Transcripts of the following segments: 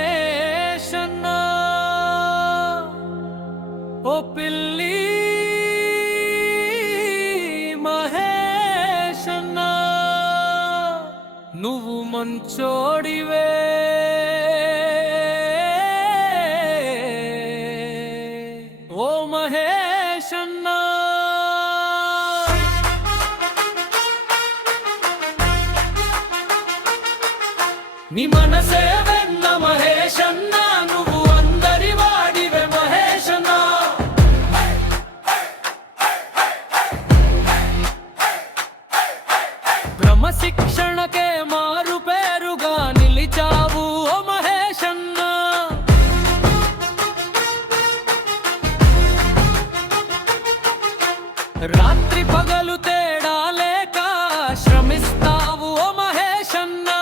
మహేశన్నా ఓ పిల్లి మహేశన్నా నువ్వు మంచోడివే ఓ మహేశన్నా నీ మనసే వెన్న మహేశన్నా నువ్వు అందరి వాడివే మహేశన్నా క్రమశిక్షణకే మారు పేరుగా నిలిచావు ఓ మహేశన్నా రాత్రి పగలు తేడా లేక శ్రమిస్తావు ఓ మహేశన్నా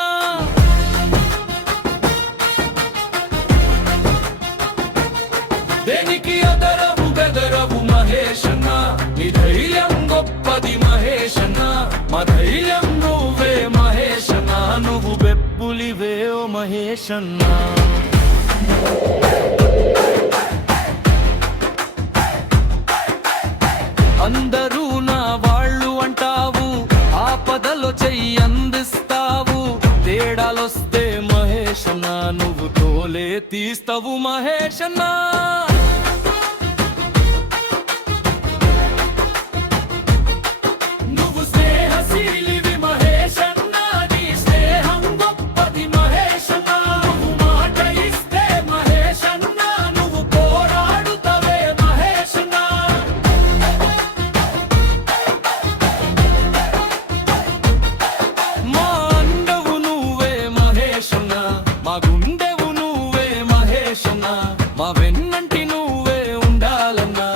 దేనికి అదరవు బెదరవు మహేశన్నా నీ ధైర్యం గొప్పది మహేశన్నా మా ధైర్యం నువ్వే మహేశన్నా నువ్వు బెప్పులివే ఓ మహేశన్నా అందరూ నా వాళ్ళు అంటావు ఆపదలో చెయ్యి అందిస్తావు తేడాలొస్తే మహేశన్నా నువ్వు తోలే తీస్తావు మహేశన్నా నువ్వు స్నేహశీలివి మహేశన్నా నీ స్నేహం గొప్పది మహేశన్నా నువ్వు మాట ఇస్తే మహేశన్నా నువ్వు పోరాడుతవే మహేశన్నా మా అండవు నువ్వే మహేశన్నా మా గుండెవు నువ్వే మహేశన్నా మా వెన్నంటి నువ్వే ఉండాలన్నా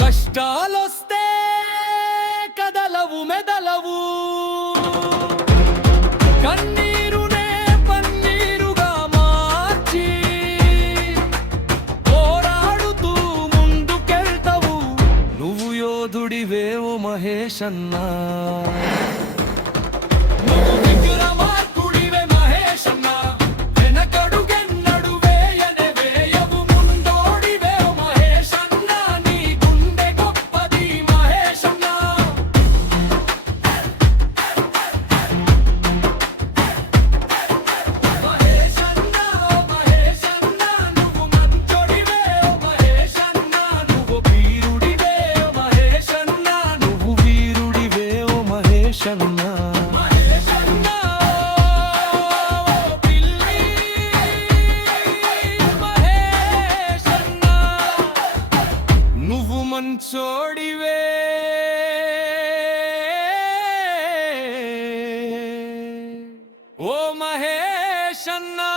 కష్టాలొస్తే కదలవు మెదలవు కన్నీరునే పన్నీరుగా మార్చి పోరాడుతూ ముందుకెళ్తావు నువ్వు యోధుడివే ఓ మహేశన్నా నువ్వు విక్రమార్కుడివే మహేశన్నా వెనకడుగెన్నడు వేయనే వేయవు ముందోడివే ఓ మహేశన్నా నీ గుండె గొప్పది మహేశన్నా మహేశన్నా ఓ మహేశన్నా నువ్వు మంచోడివే ఓ మహేశన్నా నువ్వు వీరుడివే ఓ మహేశన్నా నువ్వు వీరుడివే ఓ మహేశన్నా మహేశన్నా ఓ పిల్లి మహేశన్నా నువ్వు మంచోడివే ఓ మహేశన్నా